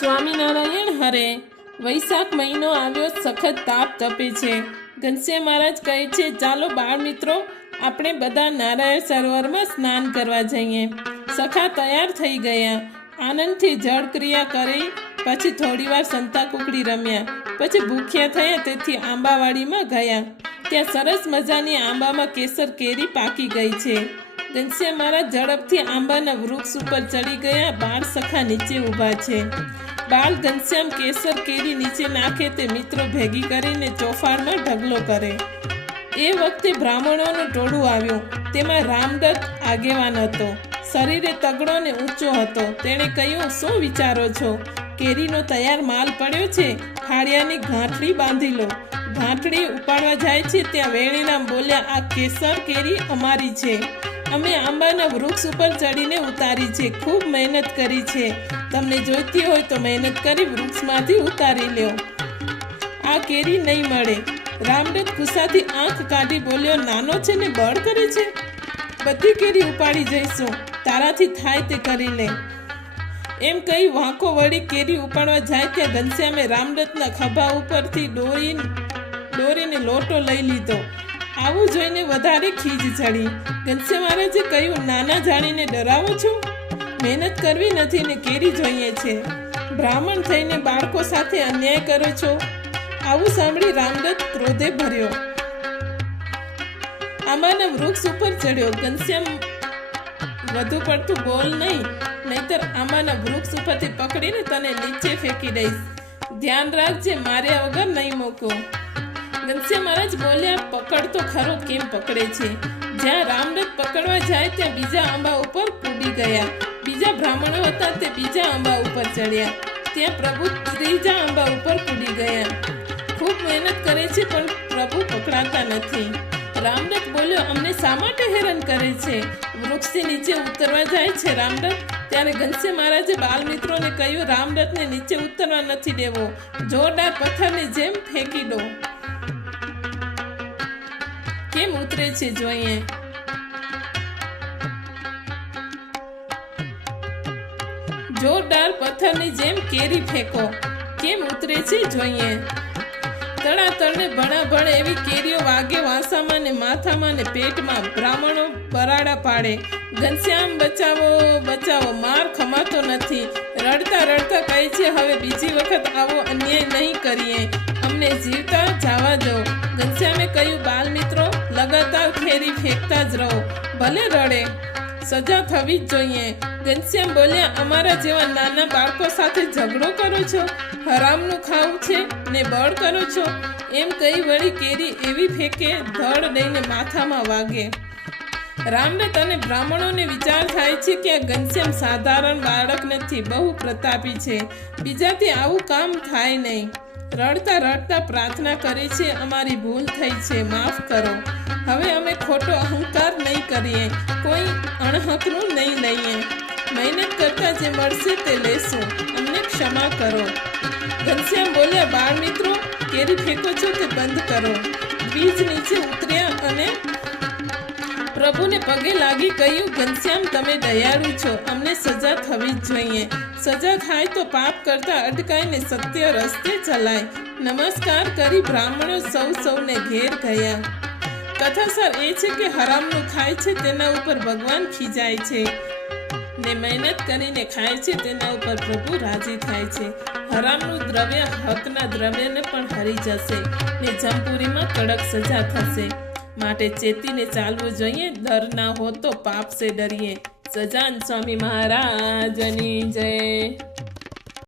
સ્વામિનારાયણ હરે. વૈશાખ મહિનો આવ્યો, સખત તાપ તપે છે. ઘનશ્યામ મહારાજ કહે છે, ચાલો બાળ મિત્રો, આપણે બધા નારાયણ સરોવરમાં સ્નાન કરવા જઈએ. સખા તૈયાર થઈ ગયા. આનંદથી જળ ક્રિયા કરી, પછી થોડીવાર સંતા કુકડી રમ્યા. પછી ભૂખ્યા થયા, તેથી આંબાવાડીમાં ગયા. ત્યાં સરસ મજાની આંબામાં કેસર કેરી પાકી ગઈ છે. ઘનશ્યામ મારા ઝડપથી આંબાના વૃક્ષ ઉપર ચડી ગયા. બાળ સખા નીચે ઊભા છે. બાલ ઘનશ્યામ કેસર કેરી નીચે નાખે તે મિત્રો ભેગી કરીને ચોફારમાં ઢગલો કરે. એ વખતે બ્રાહ્મણોનું ટોળું આવ્યું. તેમાં રામદત્ત આગેવાન હતો. શરીરે તગડો ને ઊંચો હતો. તેણે કહ્યું, શું વિચારો છો? કેરીનો તૈયાર માલ પડ્યો છે? ફાળિયાની ગાંઠડી બાંધી લો. ગાંઠડી ઉપાડવા જાય છે. ત્યાં વેણીના બોલ્યા, આ કેસર કેરી અમારી છે. અમે આંબાના વૃક્ષ ઉપર ચડીને ઉતારી છે. ખૂબ મહેનત કરી છે. તમને જોઈતી હોય તો મહેનત કરી વૃક્ષમાંથી ઉતારી લ્યો. આ કેરી નહીં મળે. રામદત્ત ગુસ્સાથી આંખ કાઢી બોલ્યો, નાનો છે ને, બળ કરે છે? બધી કેરી ઉપાડી જઈશું. તારાથી થાય તે કરી લે. એમ કહી વાંકો વળી કેરી ઉપાડવા જાય ત્યાં ઘનશ્યામે રામદત્તના ખભા ઉપરથી દોરી દોરીને લોટો લઈ લીધો. આવું જોઈને વધારે ખીજ ચડી. ઘનશ્યામ મહારાજે કહ્યું, નાના જાણીને ડરાવો છો? મહેનત કરવી નથી ને કેરી જોઈએ છે. બ્રાહ્મણ થઈને બાળકો સાથે અન્યાય કરો છો. આવું સાંભળી રામદત્ત ક્રોધે ભર્યો. આમાંના વૃક્ષ ઉપર ચડ્યો. ઘનશ્યામ વધુ પડતું બોલ નહીં, નહીતર આમાંના વૃક્ષ ઉપરથી પકડીને તને નીચે ફેંકી દઈશ. ધ્યાન રાખજે, માર્યા વગર નહીં મૂકો. ઘનશ્યામ મહારાજ બોલ્યા પકડ તો ખરો, કેમ પકડે છે? જ્યાં રામરથ પકડવા જાય, ત્યાં બીજા આંબા ઉપર કૂદી ગયા. બીજા બ્રાહ્મણો હતા, તે બીજા આંબા ઉપર ચડ્યા. ત્યાં પ્રભુ ત્રીજા આંબા ઉપર કૂદી ગયા. ખૂબ મહેનત કરે છે, પણ પ્રભુ પકડાતા નથી. રામરથ બોલ્યો, અમને શા માટે હેરાન કરે છે? વૃક્ષથી નીચે ઉતરવા જાય છે રામરથ? ત્યારે ઘનશ્ય મહારાજે બાલ મિત્રોને કહ્યું, રામરથને નીચે ઉતરવા નથી દેવો. જોરદાર પથ્થરની જેમ ફેંકી દો. કેમ ઉતરે છે જોઈએ? જોરદાર પથ્થરની જેમ કેરી ફેંકો, કેમ ઉતરે છે જોઈએ? તળાતળને ભણાભણ એવી કેરીઓ વાગે વાંસામાં ને માથામાં ને પેટમાં બ્રાહ્મણો બરાડા પાડે. ઘનશ્યામ, બચાવો બચાવો, માર ખમાતો નથી. રડતા રડતા કહે છે, હવે બીજી વખત આવો, અન્યાય નહીં કરીએ. અમને જીવતા જવા દો. ઘનશ્યામે કહ્યું બાલ મિત્રો લગાતાર ખેરી ફેંકતા જ રહો. ભલે રડે, સજા થવી જ જોઈએ. ઘનશ્યામ બોલ્યા, અમારા જેવા નાના બાળકો સાથે ઝઘડો કરો છો? હરામનું ખાવું છે ને બળ કરો છો? એમ કહી વળી કેરી એવી ફેંકે, ધડ દઈને માથામાં વાગે. રામદત્ત અને બ્રાહ્મણોને વિચાર થાય છે કે આ ઘનશ્યામ સાધારણ બાળક નથી, બહુ પ્રતાપી છે. બીજાથી આવું કામ થાય નહીં. રડતા રડતા પ્રાર્થના કરે છે, અમારી ભૂલ થઈ છે, માફ કરો. હવે અમે ખોટો અહંકાર નહીં કરીએ, કોઈ અણહકનું નહીં લઈએ. મહેનત કરતા જે મળશે તે લેશું, અમને ક્ષમા કરો. ઘનશ્યામ બોલ્યા, બાળ મિત્રો, કેરી ફેંકો છો તે બંધ કરો? બીજ નીચે ઉતર્યા અને પ્રભુને પગે લાગી કહ્યું, ઘનશ્યામ, તમે દયાળુ છો. અમને સજા થવી જ જોઈએ. સજા થાય તો પાપ કરતા અટકાઈને સત્ય રસ્તે ચલાય. નમસ્કાર કરી બ્રાહ્મણો સૌ સૌને ઘેર ગયા. કથાસર એ છે કે હરામનું ખાય છે તેના ઉપર ભગવાન ખીજાય છે ને મહેનત કરીને ખાય છે તેના ઉપર પ્રભુ રાજી થાય છે. હરામનું દ્રવ્ય હકના દ્રવ્યને પણ હરી જશે ને જમપુરીમાં કડક સજા થશે. માટે ચેતીને ચાલવું જોઈએ. ડર ના હો તો પાપ સે ડરીએ. સજાન સ્વામી મહારાજની જય.